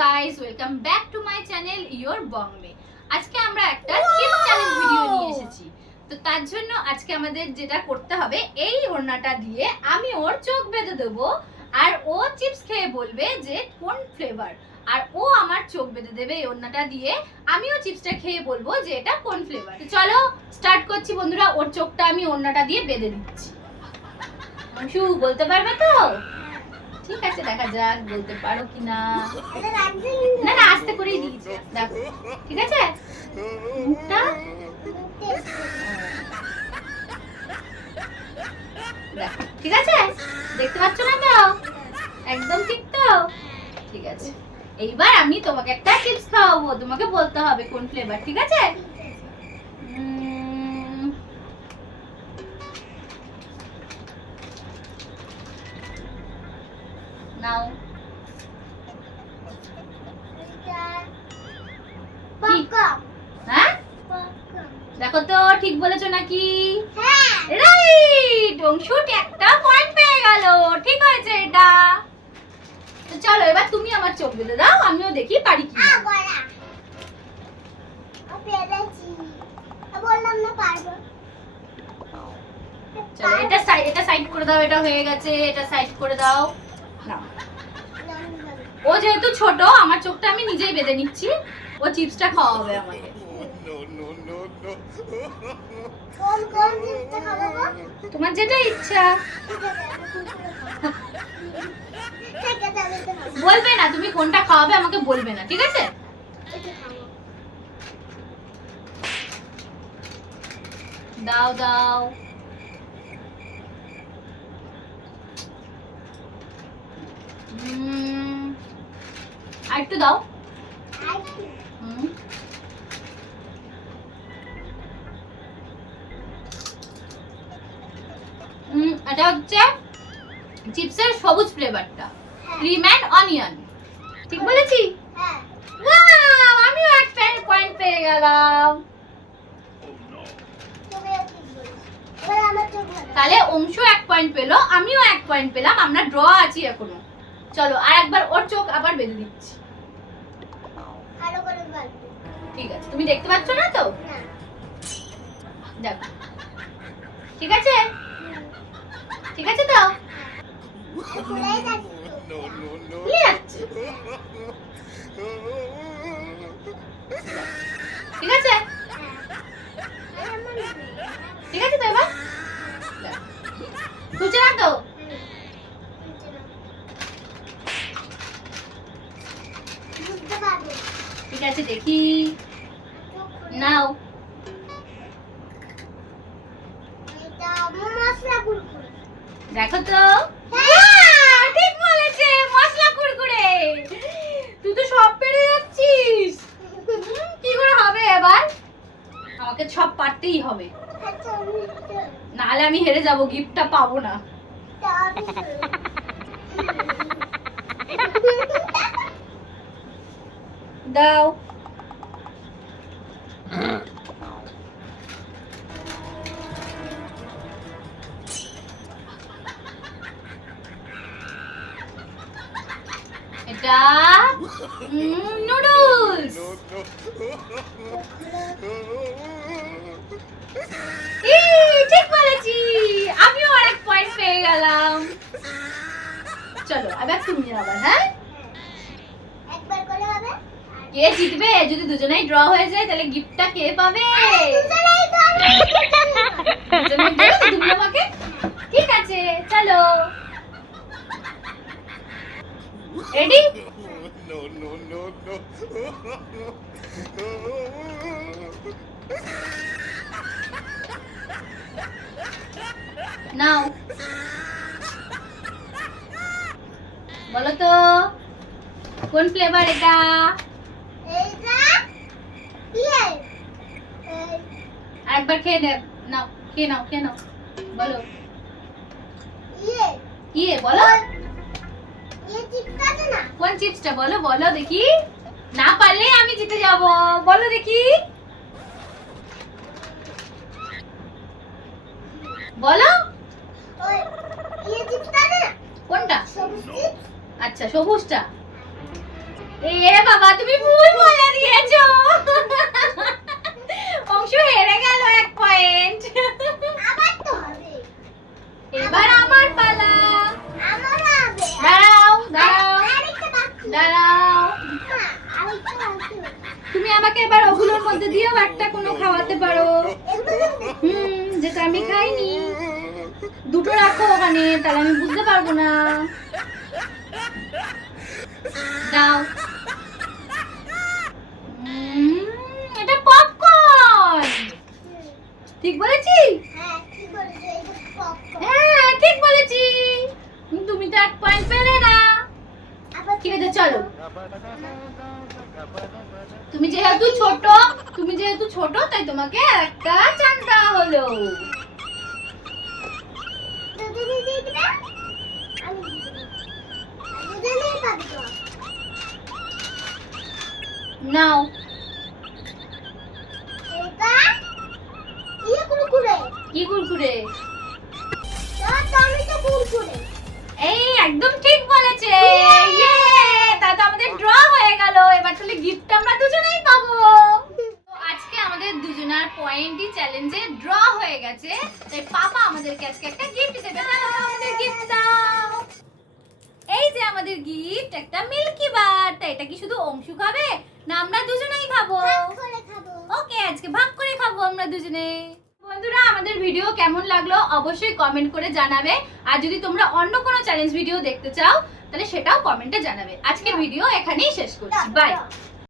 Guys, welcome back to my channel your বংমে। আজকে আমরা একটা চিপস চ্যালেঞ্জ ভিডিও নিয়ে এসেছি। তো তার জন্য আজকে আমাদের যেটা করতে হবে, এই ওড়নাটা দিয়ে আমি ওর চোখ বেঁধে দেবো আর ও চিপস খেয়ে বলবে যে কোন ফ্লেভার, আর ও আমার চোখ বেঁধে দেবে এই ওড়নাটা দিয়ে, আমিও চিপসটা খেয়ে বলবো যে এটা কোন ফ্লেভার। তো চলো স্টার্ট করছি বন্ধুরা। ওর চোখটা আমি ওড়নাটা দিয়ে বেঁধে দিচ্ছি। অংশু বলতে পারবে তো? ঠিক আছে, দেখা যাক বলতে পারো কিনা। না না, আস্তে করেই দিয়েছে, দেখো। ঠিক আছে, মুখটা দেখো, ঠিক আছে, দেখতে পাচ্ছ না তো? একদম ঠিক তো? ঠিক আছে, এইবার আমি তোমাকে একটা চিপস খাওয়াবো, তোমাকে বলতে হবে কোন ফ্লেভার। ঠিক আছে? নাও। হ্যাঁ, দেখো তো ঠিক বলেছো নাকি? রাইট, অংশুট একটা পয়েন্ট পেয়ে গেল। ঠিক হয়েছে এটা। তো চলো এবার তুমি আমার চোখ বেঁধে দাও, আমিও দেখি পারি কি। চলো এটা সাইড করে দাও, এটা হয়ে গেছে, এটা সাইড করে দাও। নাও। ও যেহেতু ছোট, আমার চোখটা আমি নিজেই বেঁধে নিচ্ছি, ও চিপসটা খাওয়াবে আমাকে। তোমার যেটা ইচ্ছা। বলবে না তুমি কোনটা খাওয়াবে, আমাকে বলবে না, ঠিক আছে? দাও দাও। আর একটু দাও। এটা হচ্ছে চিপসের সবুজ ফ্লেভারটা, ক্রিম এন্ড অনিয়ন। ঠিক বলেছি? ওয়াও, আমিও এক পয়েন্ট পেয়ে গেলাম। তাহলে অংশু এক পয়েন্ট পেলো, আমিও এক পয়েন্ট পেলাম, আমরা ড্র আছি এখনো। চলো আর একবার ওর চোখ আবার বেঁধে দিচ্ছি। ঠিক আছে, তুমি দেখতে পাচ্ছ না তো? দেখো, ঠিক আছে? ঠিক আছে তো? ঠিক আছে, ঠিক আছে তো? এবার খুঁজে না তো? ঠিক আছে, দেখি। নাও। দেখো তো? ঠিক বলেছে, মশলা কুরকুরে। তুই তো সব পেরে যাচ্ছিস। কি করে হবে এবার? আমাকে সব পারতেই হবে, নাহলে আমি হেরে যাব, গিফটটা পাবো না। দাও। এটা নুডলস। ঠিক বলেছি, আমিও আরেক পয়েন্ট পেয়ে গেলাম। চলো এবার তুমি আবার। হ্যাঁ, কে জিতবে? যদি দুজনেই ড্র হয়ে যায় তাহলে গিফটটা কে পাবে? তুমি আমাকে। ঠিক আছে, চলো। রেডি? নাও, বলো তো কোন ফ্লেভার এটা? একবার খেয়ে নাও, খেয়ে নাও, খেয়ে নাও, বলো। ইয়ে বলো, কোন চিপসটা বলো, বলো দেখি। না পারলে আমি জিতে যাব, বলো দেখি, বলো। কোনটা? আচ্ছা, সবুজটা। এ বাবা তুমি ভুল বলে দিয়েছো। অংশু হেরে গেল 1 পয়েন্ট। আবার তো হবে। এবার আমার পালা। আমার হবে। দাঁড়াও দাঁড়াও আরেকটা বাকি। দাঁড়াও, হ্যাঁ, আরেকটা বাকি। তুমি আমাকে এবার ওগুলোর মধ্যে দিয়েও একটা কোনো খাওয়াতে পারো। যেটা আমি খাইনি। দুটো রাখো ওখানে, তাহলে আমি বুঝতে পারবো না। দাও। এটা পপকর্ন। ঠিক বলেছি? হ্যাঁ, কি বলছো? এটা পপকর্ন। হ্যাঁ ঠিক বলেছি। তুমি তো 1 পয়েন্ট পেলে না। আবার ঠিক আছে চলো। তুমি যেহেতু ছোট তাই তোমাকে একটা চান্স দেওয়া হলো। দুধে দিয়ে দিবা? আমি দিয়ে দেব। দুধে দিয়ে পাবি তো। নাও। এটা কুরকুরে। কি কুরকুরে? টমেটো কুরকুরে। এই একদম ঠিক বলেছে। ইয়ে! তা তো আমাদের ড্র হয়ে গেল। এবার তাহলে গিফট আমরা দুজনেই পাবো। তো আজকে আমাদের দুজনার পয়েন্টই চ্যালেঞ্জে ড্র হয়ে গেছে। তাই পাপা আমাদেরকে আজকে একটা গিফট দেবে। দাও আমাদের গিফট দাও। এই যে আমাদের গিফট, একটা মিল্কি বার। তা এটা কি শুধু অংশু খাবে না আমরা দুজনেই খাবো? ভাগ করে খাবো। ওকে, আজকে ভাগ করে খাবো আমরা দুজনে। বন্ধুরা আমাদের ভিডিও কেমন লাগলো অবশ্যই কমেন্ট করে জানাবে। আর যদি তোমরা অন্য কোনো চ্যালেঞ্জ ভিডিও দেখতে চাও তাহলে সেটাও কমেন্টে জানাবে। আজকের ভিডিও এখানেই শেষ করছি। বাই।